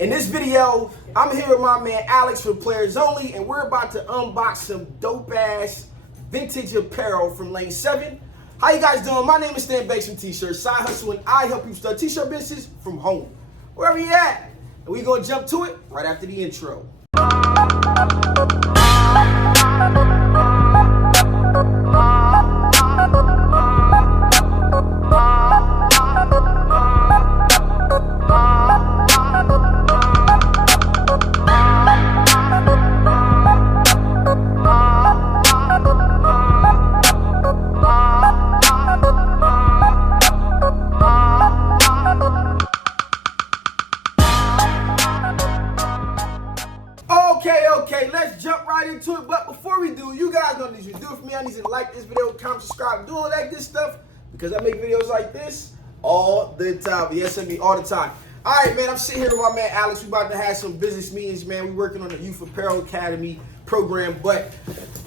In this video, I'm here with my man Alex from Players Only, and we're about to unbox some dope-ass vintage apparel from Lane 7. How you guys doing? My name is Stan Banks from T-Shirts, Side Hustle, and I help you start T-shirt business from home, wherever you at. And we're gonna jump to it right after the intro. Okay, let's jump right into it. But before we do, you guys know what you do for me. I need you to like this video, comment, subscribe, do all that good stuff, because I make videos like this all the time. Yes, I mean all the time. All right, man, I'm sitting here with my man Alex. We about to have some business meetings, man. We're working on the Youth Apparel Academy program, but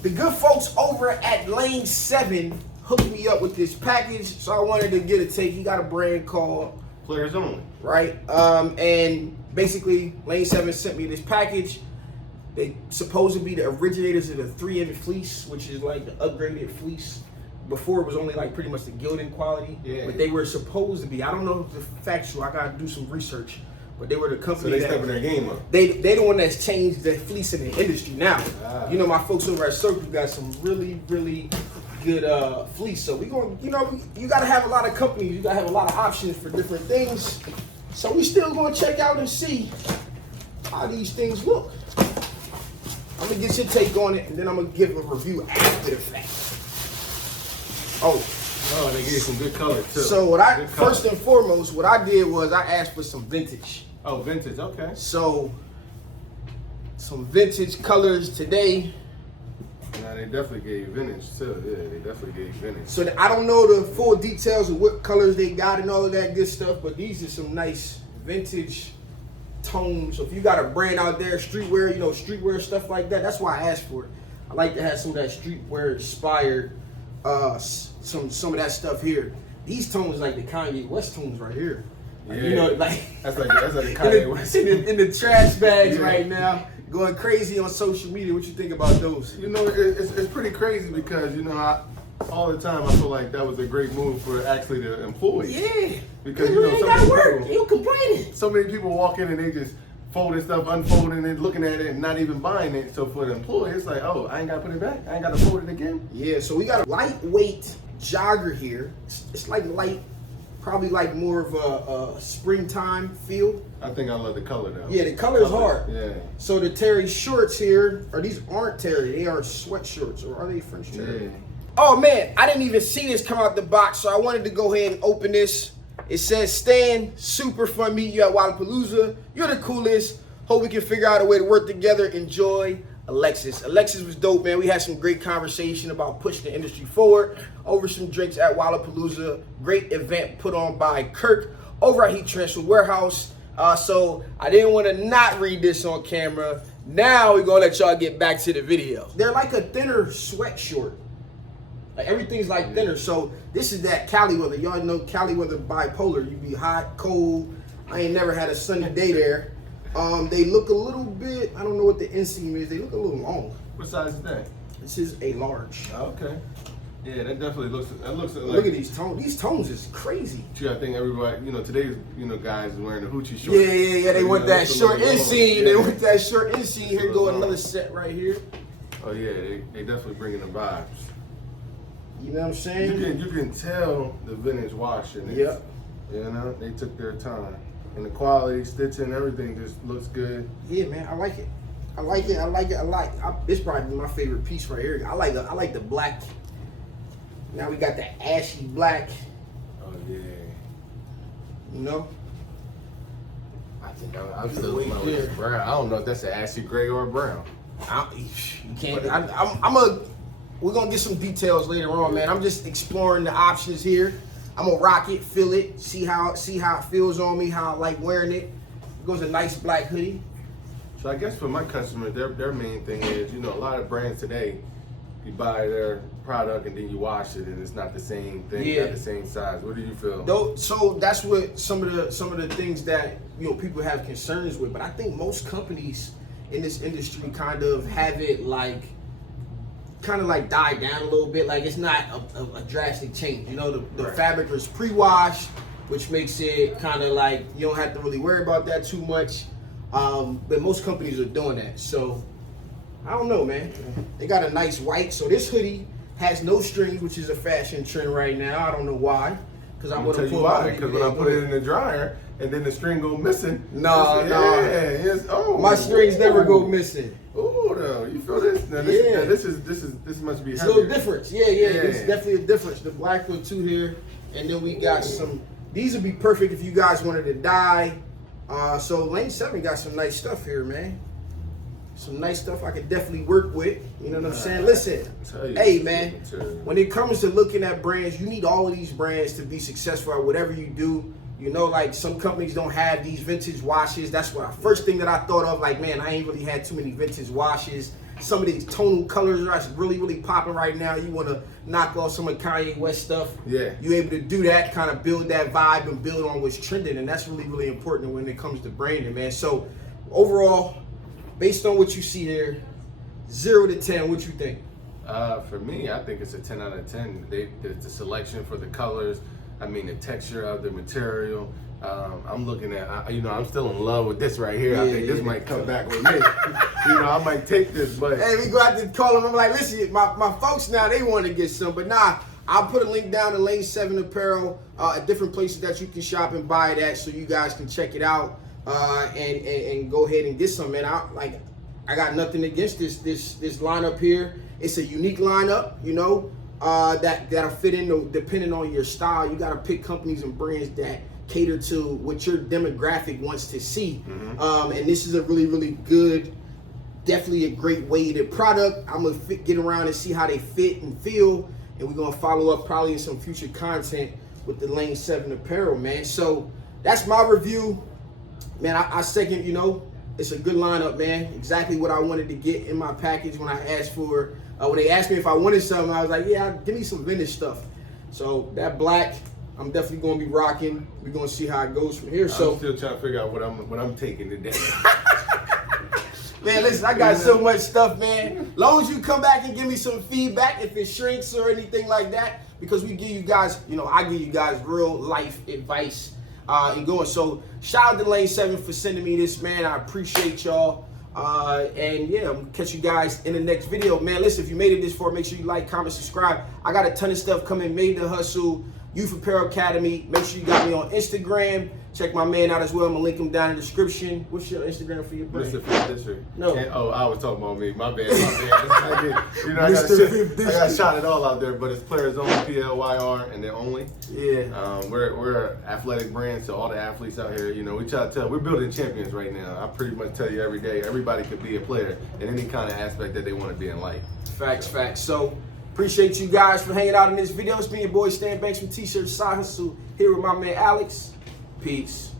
the good folks over at Lane 7 hooked me up with this package, so I wanted to get a take. He got a brand called Players Only, right? And basically, Lane 7 sent me this package. They supposed to be the originators of the 3M fleece, which is like the upgraded fleece. Before it was only like pretty much the gilding quality, but they were supposed to be. I don't know if it's factual. I gotta do some research, but they were the company. So they stepping their game up. They the one that's changed the fleece in the industry now. You know, my folks over at Circle got some really good fleece. So we going, you gotta have a lot of companies. You gotta have a lot of options for different things. So we still gonna check out and see how these things look. I'm gonna get your take on it, and then I'm gonna give a review after the fact. Oh, they gave some good color too. So first and foremost, what I did was I asked for some vintage. Oh, vintage, okay. So some vintage colors today. Nah, they definitely gave vintage too. Yeah, they definitely gave vintage. So I don't know the full details of what colors they got and all of that good stuff, but these are some nice vintage tones. So if you got a brand out there, streetwear, streetwear stuff like that, that's why I asked for it. I like to have some of that streetwear inspired, some of that stuff here. These tones like the Kanye West tones right here. Like, that's like the Kanye West in the trash bags right now, going crazy on social media. What you think about those? It's pretty crazy because all the time I feel like that was a great move for actually the employees. Yeah, because ain't gotta work. You complaining? So many people walk in and they just folding stuff, unfolding it, looking at it, and not even buying it. So for the employee, it's like, oh, I ain't gotta put it back. I ain't gotta fold it again. Yeah. So we got a lightweight jogger here. It's like light, probably like more of a springtime feel. I think I love the color though. Yeah, the color is hard. Yeah. So the Terry shorts here, or these aren't Terry, they are sweat shorts, or are they French Terry? Yeah. Oh man, I didn't even see this come out the box, so I wanted to go ahead and open this. It says, Stan, super fun meeting you at Wallapalooza. You're the coolest. Hope we can figure out a way to work together. Enjoy, Alexis. Alexis was dope, man. We had some great conversation about pushing the industry forward over some drinks at Wallapalooza. Great event put on by Kirk over at Heat Transfer Warehouse. So I didn't want to not read this on camera. Now we're going to let y'all get back to the video. They're like a thinner sweat short. Like everything's like thinner. So this is that Cali weather. Y'all know Cali weather bipolar. You be hot, cold. I ain't never had a sunny day there. They look a little bit, I don't know what the inseam is. They look a little long. What size is that? This is a large. Okay. Yeah, that definitely looks like, look at these tones. These tones is crazy. I think everybody, today's, guys is wearing the hoochie shorts. Yeah. They want that short inseam. Yeah. They want that short inseam. Here go another set right here. Oh yeah, they definitely bringing the vibes. You know what I'm saying? You can tell the vintage wash in it. Yep. They took their time. And the quality, stitching, everything just looks good. Yeah, man, I like it. This probably my favorite piece right here. I like the black. Now we got the ashy black. Oh yeah. I think I'm still looking with this brown. I don't know if that's an ashy gray or a brown. You can't. We're gonna get some details later on, man. I'm just exploring the options here. I'm gonna rock it, feel it, see how it feels on me, how I like wearing it. It goes a nice black hoodie. So I guess for my customers, their main thing is, a lot of brands today, you buy their product and then you wash it and it's not the same thing, not the same size. What do you feel? So that's what some of the things that people have concerns with. But I think most companies in this industry kind of have it like die down a little bit. Like it's not a drastic change. The fabric is pre-washed, which makes it kind of like you don't have to really worry about that too much. But most companies are doing that. So I don't know, man. They got a nice white. So this hoodie has no strings, which is a fashion trend right now. I don't know why. Because I would have put why. Because when I put it in the dryer and then the string go missing. No. My strings never go missing. Oh no, you feel this? Now this must be it's a little difference. Yeah. It's definitely a difference. The black one too here, and then we got some. These would be perfect if you guys wanted to dye. So Lane 7 got some nice stuff here, man. Some nice stuff I could definitely work with. You know what I'm saying? Listen, hey man, when it comes to looking at brands, you need all of these brands to be successful at whatever you do. Like some companies don't have these vintage washes. That's what first thing that I thought of. Like, man, I ain't really had too many vintage washes. Some of these tonal colors are really, really popping right now. You want to knock off some of Kanye West stuff. Yeah. You're able to do that, kind of build that vibe and build on what's trending. And that's really, really important when it comes to branding, man. So overall, based on what you see there, 0 to 10, what you think? For me, I think it's a 10 out of 10. The selection for the colors, the texture of the material. I'm looking at, I'm still in love with this right here. I think this might come back with me. I might take this, but. Hey, we go out to call them. I'm like, listen, my folks now, they want to get some, but nah, I'll put a link down to Lane 7 Apparel at different places that you can shop and buy it at so you guys can check it out and go ahead and get some, man. I got nothing against this lineup here. It's a unique lineup, that'll fit in depending on your style. You got to pick companies and brands that cater to what your demographic wants to see. And this is a really, really good, definitely a great weighted product. I'm going to get around and see how they fit and feel. And we're going to follow up probably in some future content with the Lane 7 Apparel, man. So that's my review. Man, I second, it's a good lineup, man. Exactly what I wanted to get in my package when I asked for, when they asked me if I wanted something, I was like, yeah, give me some vintage stuff. So that black, I'm definitely going to be rocking. We're going to see how it goes from here. I'm still trying to figure out what I'm taking today. Man, listen, I got so much stuff, man. Long as you come back and give me some feedback, if it shrinks or anything like that, because we give you guys, I give you guys real life advice and going. So shout out to Lane 7 for sending me this, man. I appreciate y'all. And yeah, I'm gonna catch you guys in the next video. Man, listen, if you made it this far, make sure you like, comment, subscribe. I got a ton of stuff coming. Made to Hustle, Youth Apparel Academy. Make sure you got me on Instagram. Check my man out as well. I'm gonna link him down in the description. What's your Instagram for your brand? Mr. Fifth District. No. I was talking about me. My bad. I got shot it all out there, but it's players only, PLYR, and they're only. Yeah. We're an athletic brand, so all the athletes out here, we try to tell. We're building champions right now. I pretty much tell you every day, everybody could be a player in any kind of aspect that they want to be in life. Facts. So appreciate you guys for hanging out in this video. It's been your boy Stan Banks from T-Shirt Side Hustle here with my man Alex. Peace.